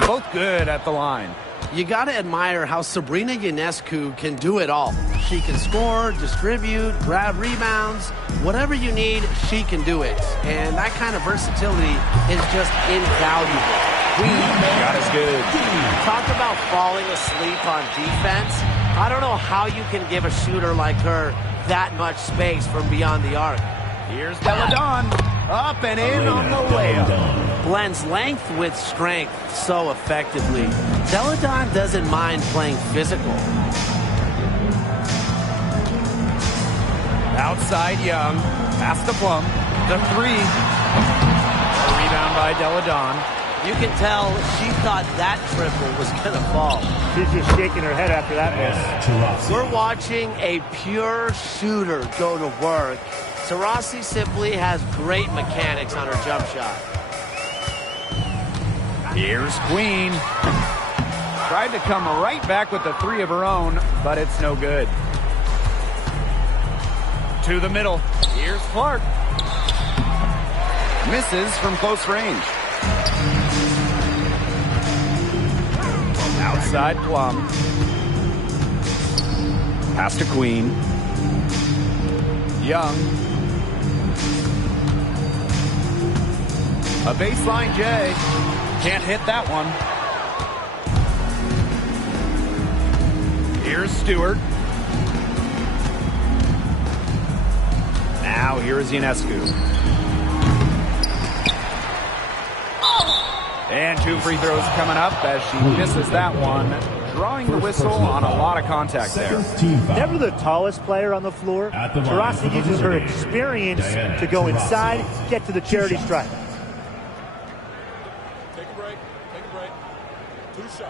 Both good at the line. You got to admire how Sabrina Ionescu can do it all. She can score, distribute, grab rebounds. Whatever you need, she can do it. And that kind of versatility is just invaluable. God is good. Talk about falling asleep on defense. I don't know how you can give a shooter like her that much space from beyond the arc. Here's Deladon. Up and in on the layup. Blends length with strength so effectively. Deladon doesn't mind playing physical. Outside Young. Pass to Plum. The three. A rebound by Deladon. You can tell she thought that triple was going to fall. She's just shaking her head after that miss. We're watching a pure shooter go to work. Taurasi simply has great mechanics on her jump shot. Here's Queen. Tried to come right back with the three of her own, but it's no good. To the middle. Here's Clark. Misses from close range. Outside Plum. Pass to Queen. Young. A baseline J. Can't hit that one. Here's Stewart. Now here's Ionescu. And 2 free throws coming up as she misses that one. Drawing the whistle on a lot of contact there. Never the tallest player on the floor. Taurasi uses her experience to go inside, get to the charity stripe. Take a break. 2 shots.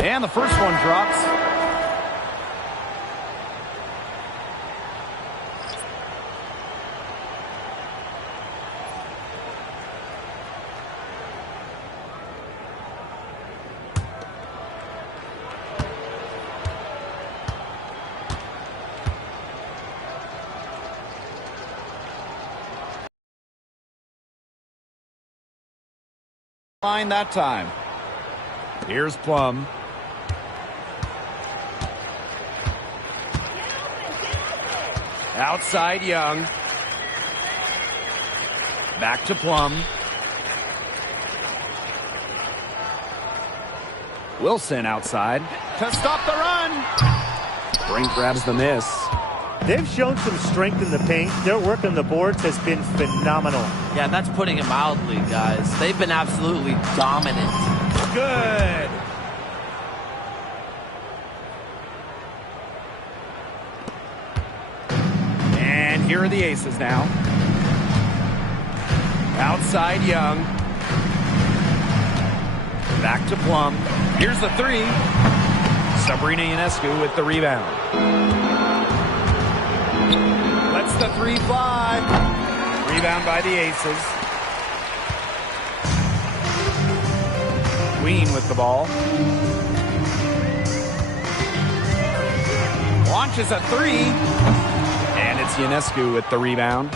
And the first one drops. Line that time. Here's Plum. Outside Young. Back to Plum. Wilson outside to stop the run. Brink grabs the miss. They've shown some strength in the paint. Their work on the boards has been phenomenal. Yeah, that's putting it mildly, guys. They've been absolutely dominant. Good. And here are the aces now. Outside Young. Back to Plum. Here's the 3. Sabrina Ionescu with the rebound. Lets the 3 fly. Rebound by the aces. Queen with the ball. Launches a 3. And it's Ionescu with the rebound.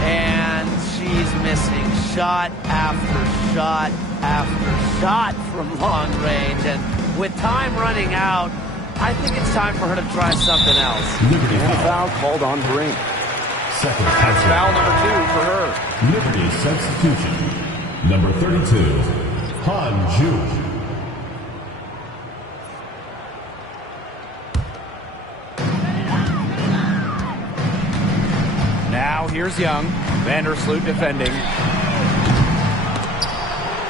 And she's missing shot after shot after shot from long range. And with time running out, I think it's time for her to try something else. Liberty foul called on Brink. Second That's foul number 2 for her. Liberty substitution. Number 32, Han Ju. Now here's Young. Vandersloot defending.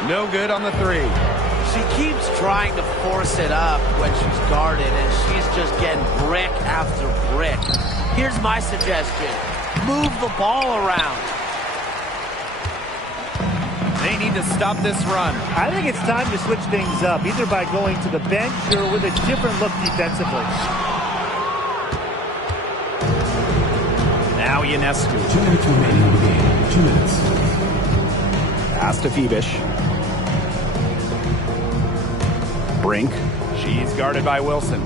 No good on the 3. She keeps trying to force it up when she's guarded, and she's just getting brick after brick. Here's my suggestion. Move the ball around. They need to stop this run. I think it's time to switch things up, either by going to the bench or with a different look defensively. Now Ionescu. 2 minutes remaining in the game. 2 minutes. Pass to Phoebish. Brink. She's guarded by Wilson.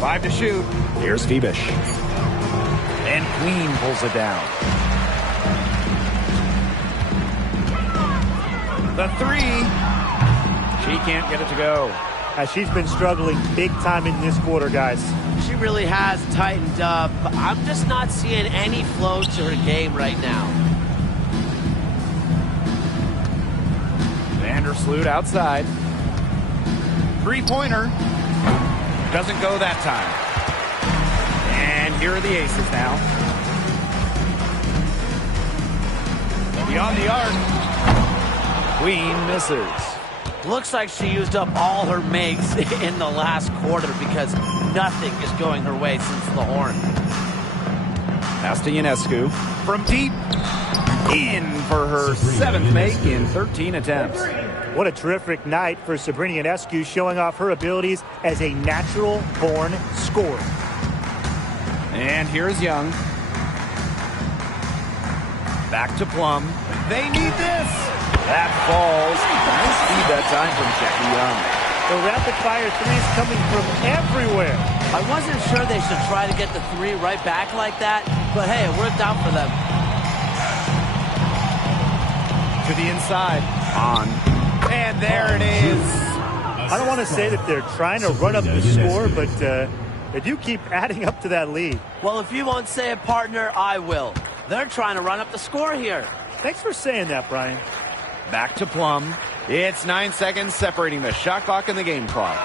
5 to shoot. Here's Phoebish. And Queen pulls it down. The 3. She can't get it to go. She's been struggling big time in this quarter, guys. She really has tightened up. I'm just not seeing any flow to her game right now. Vandersloot outside. 3-pointer. Doesn't go that time. And here are the aces now. Beyond the arc. Queen misses. Looks like she used up all her makes in the last quarter because nothing is going her way since the horn. Pass to Ionescu. From deep. In for her 7th make in 13 attempts. What a terrific night for Sabrina Ionescu, showing off her abilities as a natural-born scorer. And here's Young. Back to Plum. They need this. That falls. Nice feed that time from Jackie Young. The rapid-fire threes coming from everywhere. I wasn't sure they should try to get the three right back like that, but hey, it worked out for them. To the inside. On. And there it is. I don't want to say that they're trying to run up the score, but they do keep adding up to that lead. Well, if you won't say it, partner, I will. They're trying to run up the score here. Thanks for saying that, Brian. Back to Plum. It's 9 seconds separating the shot clock and the game clock.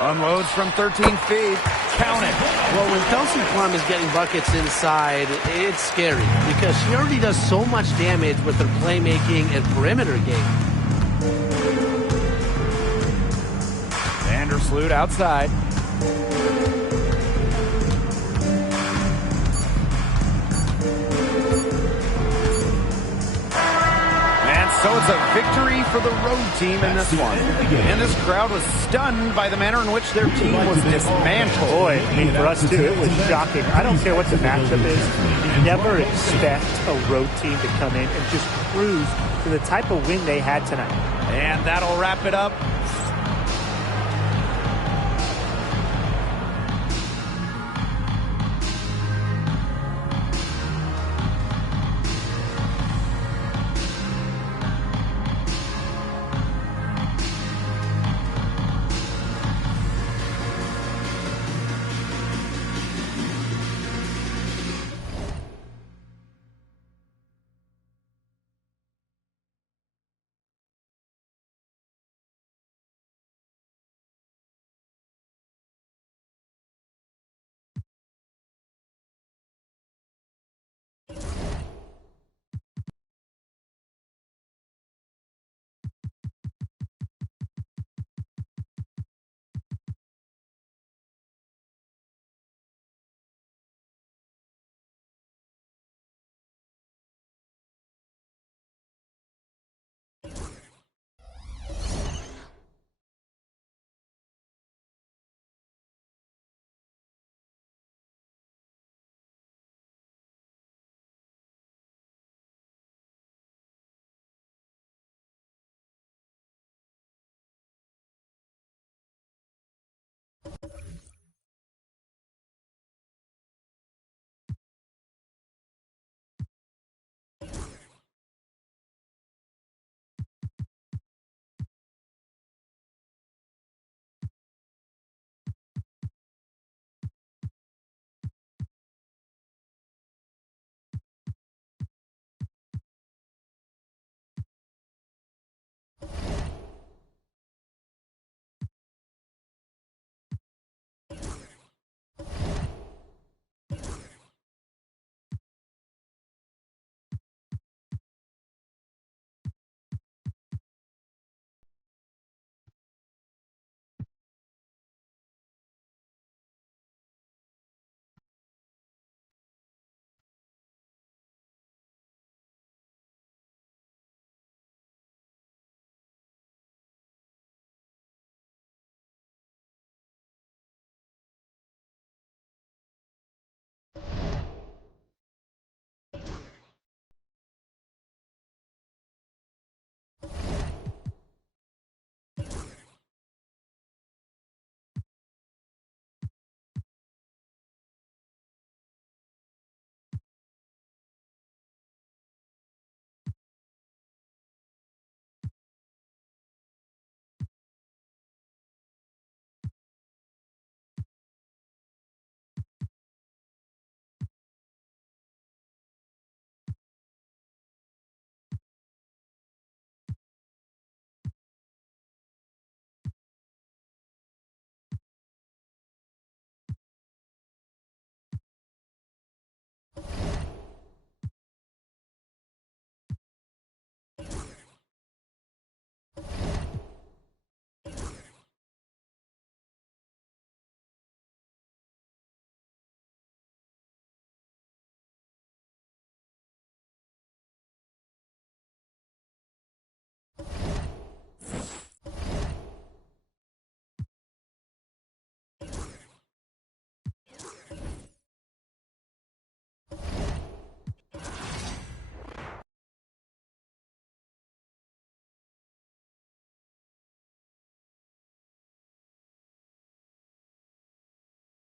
Unloads from 13 feet. Count it. Well, when Kelsey Plum is getting buckets inside, it's scary because she already does so much damage with her playmaking and perimeter game. Vandersloot outside. So it's a victory for the road team in this one. And this crowd was stunned by the manner in which their team was dismantled. Boy, I mean, for us too, it was shocking. I don't care what the matchup is. You never expect a road team to come in and just cruise to the type of win they had tonight. And that'll wrap it up